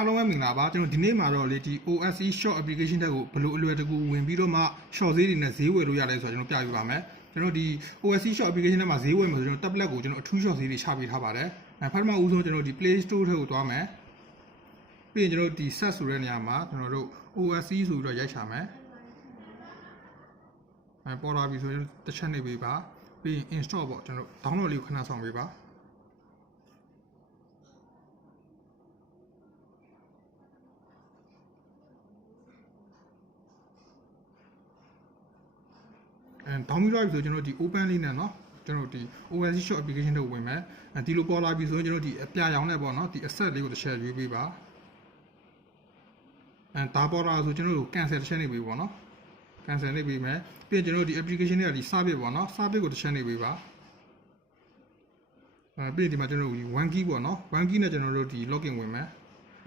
အားလုံးပဲမင်္ဂလာပါကျွန်တော်ဒီနေ့မှာတော့လေဒီ OSE short application တက်ကိုဘယ်လိုအလွယ်တကူဝင်ပြီးတော့မှ short ဈေးတွေနဲ့ဈေးဝယ်လို့ရတယ်ဆိုတော့ကျွန်တော်ပြပြပါမယ်ကျွန်တော်ဒီ OSE short application တက်မှာဈေးဝယ်မှာဆိုကျွန်တော် tablet ကိုကျွန်တော်အထူး short ဈေးတွေချပေးထားပါတယ်ပထမဦးဆုံးကျွန်တော်ဒီ Play Store ထဲကိုသွားမယ်ပြီးရင်ကျွန်တော်ဒီ search ဆိုတဲ့နေရာမှာကျွန်တော်တို့ OSE ဆိုပြီးတော့ရိုက်ချမယ်ပေါ်လာပြီဆိုရင်တစ်ချက်နေပေးပါပြီးရင် install ပေါ့ကျွန်တော် download လေးကိုခဏဆောင်ပေးပါတောင်းပြီးတော့ဆိုကျွန်တော်ဒီ open လေးနဲ့เนาะကျွန်တော်ဒီ OSE short application တွေကိုဝင်မယ်ဒီလိုပေါ်လာပြီဆိုရင်ကျွန်တော်ဒီအပြရောင်းနဲ့ပေါ့เนาะဒီ asset လေးကိုတစ်ချက်ရွေးပေးပါဒါပေါ်လာဆိုကျွန်တော်တို့ cancel တစ်ချက်နေပေးပေါ့เนาะ cancel နေပေးမယ်ပြီးရင်ကျွန်တော်ဒီ application တွေကဒီ service ပေါ့เนาะ service ကိုတစ်ချက်နေပေးပါပြီးရင်ဒီမှာကျွန်တော်တို့ဒီ one key ပေါ့เนาะ one key နဲ့ကျွန်တော်တို့ဒီ login ဝင်မယ်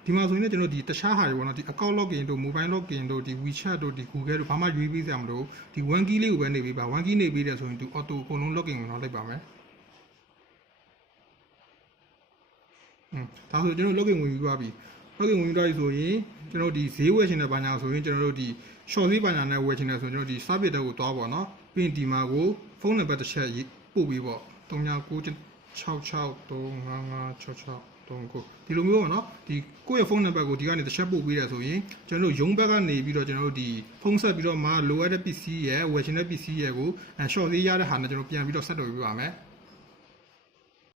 ဒီမှာဆိုရင်ကျွန်တော်ဒီတခြားဟာတွေပေါ့နော်ဒီ account login တို့ mobile login တို့ဒီ WeChat တို့ဒီ Google တို့ဘာမှရွေးပေးစရာမလိုဒီ one key လေးကိုပဲနေပေးပါ one key နေပေးတယ်ဆိုရင်သူ auto အကုန်လုံး login ဝင်တော့လိုက်ပါမယ်ဒါဆိုကျွန်တော် login ဝင်ပြီးသွားပြီ login ဝင်ပြီးသွားပြီဆိုရင်ကျွန်တော်ဒီဈေးဝယ်ချင်တဲ့ဘာညာဆိုရင်ကျွန်တော်တို့ဒီ short ဈေးဘာညာနဲ့ဝယ်ချင်တယ်ဆိုရင်ကျွန်တော်ဒီ service တက်ကိုသွားပါတော့ပြီးရင်ဒီမှာကိုဖုန်းနံပါတ်တစ်ချက်ပို့ပြီးပေါ့3996635566ဒီလိုမျိုးပေါ့နော်ဒီကိုယ့်ရဲ့ဖုန်းနံပါတ်ကိုဒီကနေတစ်ချက်ပို့ပေးရဆိုရင်ကျွန်တော်တို့ရုံးဘက်ကနေပြီးတော့ကျွန်တော်တို့ဒီဖုန်းဆက်ပြီးတော့မှလိုအပ်တဲ့ပစ္စည်းရဲ့ဝယ်ချင်တဲ့ပစ္စည်းရဲ့ကိုshort ဈေးရတဲ့ဟာနဲ့ကျွန်တော်ပြန်ပြီးတော့ဆက်တော်ပေးပါမယ်